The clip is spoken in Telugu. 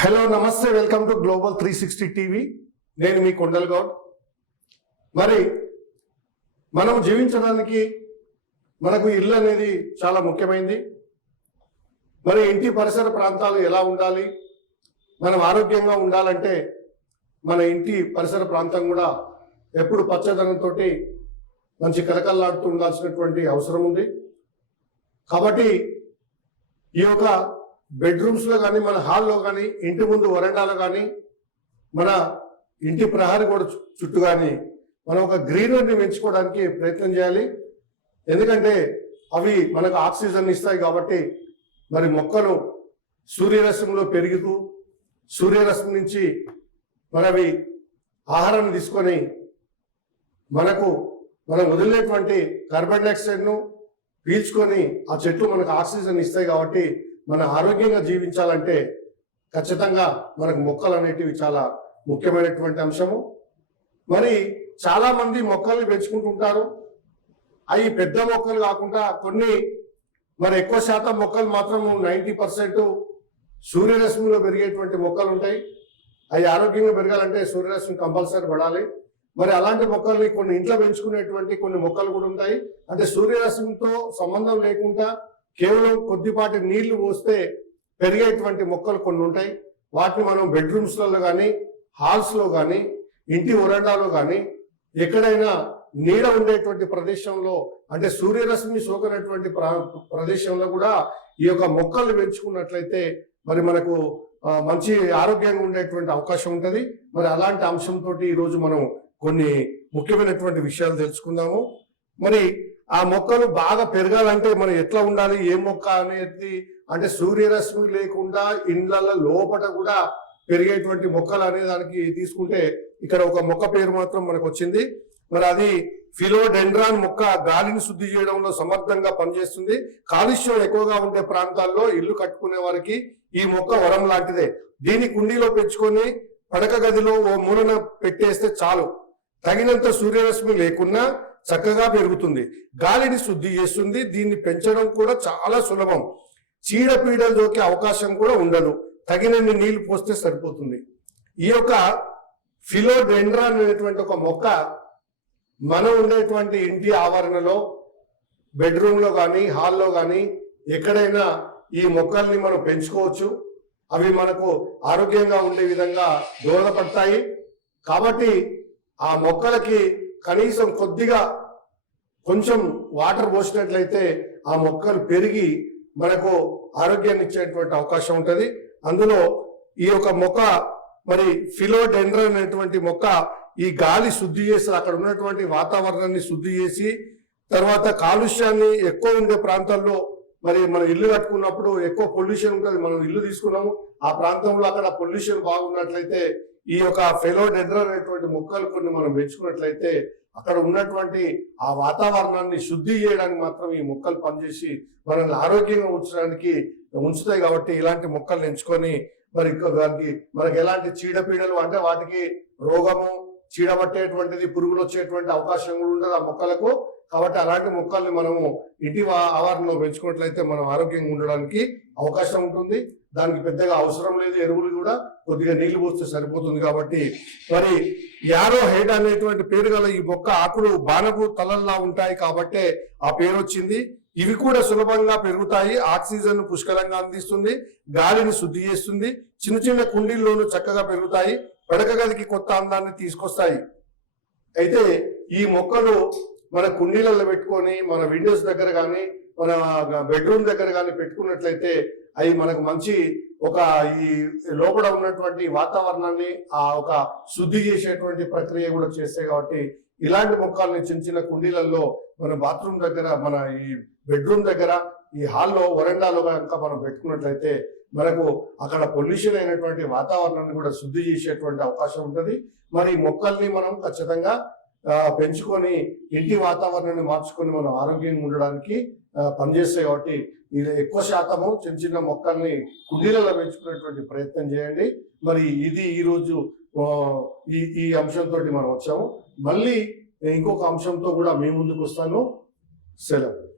Hello namaste welcome to global three sixty TV. నేను మీ కొండల్ గౌడ్. మరి మనం జీవించడానికి మనకు ఇల్లు అనేది చాలా ముఖ్యమైనది మరి ఇంటి పరిసర ప్రాంతాలు ఎలా ఉండాలి? మనం ఆరోగ్యంగా ఉండాలంటే మన ఇంటి పరిసర ప్రాంతం కూడా ఎప్పుడు పచ్చదనంతో మంచి కలకల్లాడుతూ ఉండాల్సినటువంటి అవసరం ఉంది. కాబట్టి ఈ యొక్క బెడ్రూమ్స్లో కానీ మన హాల్లో కానీ ఇంటి ముందు వరండాలో కానీ మన ఇంటి ప్రహారీ కూడా చుట్టూ కానీ మనం ఒక గ్రీనరీని పెంచుకోవడానికి ప్రయత్నం చేయాలి. ఎందుకంటే అవి మనకు ఆక్సిజన్ ఇస్తాయి కాబట్టి మరి మొక్కలు సూర్యరశ్మిలో పెరుగుతూ సూర్యరశ్మి నుంచి మరి అవి ఆహారాన్ని తీసుకొని మనకు మనం వదిలేటువంటి కార్బన్ డైఆక్సైడ్ను పీల్చుకొని ఆ చెట్లు మనకు ఆక్సిజన్ ఇస్తాయి కాబట్టి మన ఆరోగ్యంగా జీవించాలంటే ఖచ్చితంగా మనకు మొక్కలు అనేటివి చాలా ముఖ్యమైనటువంటి అంశము. మరి చాలా మంది మొక్కల్ని పెంచుకుంటుంటారు. అవి పెద్ద మొక్కలు కాకుండా కొన్ని మరి ఎక్కువ శాతం మొక్కలు మాత్రం నైంటీ పర్సెంట్ సూర్యరశ్మిలో పెరిగేటువంటి మొక్కలు ఉంటాయి. అవి ఆరోగ్యంగా పెరగాలంటే సూర్యరశ్మి కంపల్సరీ పడాలి. మరి అలాంటి మొక్కల్ని కొన్ని ఇంట్లో పెంచుకునేటువంటి కొన్ని మొక్కలు కూడా ఉంటాయి. అంటే సూర్యరశ్మితో సంబంధం లేకుండా కేవలం కొద్దిపాటి నీళ్ళు పోస్తే పెరిగేటువంటి మొక్కలు కొన్ని ఉంటాయి. వాటిని మనం బెడ్రూమ్స్లలో కానీ హాల్స్లో కానీ ఇంటి వరండాలో కానీ ఎక్కడైనా నీడ ఉండేటువంటి ప్రదేశంలో అంటే సూర్యరశ్మి సోకనటువంటి ప్రా- ప్రదేశంలో కూడా ఈ యొక్క మొక్కలు పెంచుకున్నట్లయితే మరి మనకు మంచి ఆరోగ్యంగా ఉండేటువంటి అవకాశం ఉంటుంది. మరి అలాంటి అంశంతో ఈరోజు మనం కొన్ని ముఖ్యమైనటువంటి విషయాలు తెలుసుకుందాము. మరి ఆ మొక్కలు బాగా పెరగాలంటే మనం ఎట్లా ఉండాలి? ఏ మొక్క అనేది? అంటే సూర్యరశ్మి లేకుండా ఇండ్ల లోపల కూడా పెరిగేటువంటి మొక్కలు అనే దానికి తీసుకుంటే ఇక్కడ ఒక మొక్క పేరు మాత్రం మనకు వచ్చింది మరి అది ఫిలోడెండ్రాన్ మొక్క గాలిని శుద్ధి చేయడంలో సమర్థంగా పనిచేస్తుంది. కాలుష్యం ఎక్కువగా ఉండే ప్రాంతాల్లో ఇల్లు కట్టుకునే వారికి ఈ మొక్క వరం లాంటిదే. దీని కుండీలో పెంచుకొని పడక గదిలో ఓ మూలన పెట్టేస్తే చాలు. తగినంత సూర్యరశ్మి లేకున్నా చక్కగా పెరుగుతుంది. గాలిని శుద్ధి చేస్తుంది. దీన్ని పెంచడం కూడా చాలా సులభం. చీడపీడలు దొరికే అవకాశం కూడా ఉండదు. తగినన్ని నీళ్ళు పోస్తే సరిపోతుంది. ఈ యొక్క ఫిలోడెండ్రాన్ అనేటువంటి ఒక మొక్క మనం ఉండేటువంటి ఇంటి ఆవరణలో బెడ్రూమ్లో కానీ హాల్లో కానీ ఎక్కడైనా ఈ మొక్కల్ని మనం పెంచుకోవచ్చు. అవి మనకు ఆరోగ్యంగా ఉండే విధంగా దోహదపడతాయి. కాబట్టి ఆ మొక్కలకి కనీసం కొద్దిగా కొంచెం వాటర్ పోసినట్లయితే ఆ మొక్కలు పెరిగి మనకు ఆరోగ్యాన్ని ఇచ్చేటువంటి అవకాశం ఉంటుంది. అందులో ఈ యొక్క మొక్క మరి ఫిలోడెండ్రన్ అనేటువంటి మొక్క ఈ గాలి శుద్ధి చేసి అక్కడ ఉన్నటువంటి వాతావరణాన్ని శుద్ధి చేసి తర్వాత కాలుష్యాన్ని ఎక్కువ ఉండే ప్రాంతాల్లో మరి మనం ఇల్లు కట్టుకున్నప్పుడు ఎక్కువ పొల్యూషన్ ఉంటుంది. మనం ఇల్లు తీసుకున్నాము ఆ ప్రాంతంలో అక్కడ పొల్యూషన్ బాగున్నట్లయితే ఈ యొక్క ఫెలోడెండ్రన్ అనేటువంటి మొక్కలు కొన్ని మనం పెంచుకున్నట్లయితే అక్కడ ఉన్నటువంటి ఆ వాతావరణాన్ని శుద్ధి చేయడానికి మాత్రం ఈ మొక్కలు పనిచేసి మనల్ని ఆరోగ్యంగా ఉంచడానికి ఉంచుతాయి కాబట్టి ఇలాంటి మొక్కలు ఎంచుకొని మరి దానికి మనకి ఎలాంటి చీడపీడలు అంటే వాటికి రోగము చీడబట్టేటువంటిది పురుగులు వచ్చేటువంటి అవకాశం కూడా ఉండదు ఆ మొక్కలకు. కాబట్టి అలాంటి మొక్కల్ని మనము ఇంటి ఆవరణలో పెంచుకున్నట్లయితే మనం ఆరోగ్యంగా ఉండడానికి అవకాశం ఉంటుంది. దానికి పెద్దగా అవసరం లేదు ఎరువులు కూడా. కొద్దిగా నీళ్ళు పోస్తే సరిపోతుంది కాబట్టి మరి యారో హెడ్ అనేటువంటి పేరు గల ఈ మొక్క ఆకులు బాణపు తలల్లా ఉంటాయి కాబట్టే ఆ పేరు వచ్చింది ఇవి కూడా సులభంగా పెరుగుతాయి ఆక్సిజన్ పుష్కలంగా అందిస్తుంది గాలిని శుద్ధి చేస్తుంది చిన్న చిన్న కుండీల్లోనూ చక్కగా పెరుగుతాయి పడక గదికి కొత్త అందాన్ని తీసుకొస్తాయి. అయితే ఈ మొక్కలు మన కుండీలలో పెట్టుకొని మన విండోస్ దగ్గర కానీ మన బెడ్రూమ్ దగ్గర కానీ పెట్టుకున్నట్లయితే అవి మనకు మంచి ఒక ఈ లోపల ఉన్నటువంటి వాతావరణాన్ని ఆ ఒక శుద్ధి చేసేటువంటి ప్రక్రియ కూడా చేస్తాయి కాబట్టి ఇలాంటి మొక్కల్ని చిన్న చిన్న కుండీలలో మన బాత్రూమ్ దగ్గర మన ఈ బెడ్రూమ్ దగ్గర ఈ హాల్లో వరండాలో కనుక మనం పెట్టుకున్నట్లయితే మనకు అక్కడ పొల్యూషన్ అయినటువంటి వాతావరణాన్ని కూడా శుద్ధి చేసేటువంటి అవకాశం ఉంటుంది. మరి ఈ మొక్కల్ని మనం ఖచ్చితంగా పెంచుకొని ఇంటి వాతావరణాన్ని మార్చుకొని మనం ఆరోగ్యంగా ఉండడానికి పనిచేస్తాయి కాబట్టి ఇది ఎక్కువ శాతము చిన్న చిన్న మొక్కల్ని కుండీలలో పెంచుకునేటువంటి ప్రయత్నం చేయండి. మరి ఇది ఈరోజు ఈ ఈ అంశంతో మనం వచ్చాము. మళ్ళీ ఇంకొక అంశంతో కూడా మీ ముందుకు వస్తాను. సెలవు.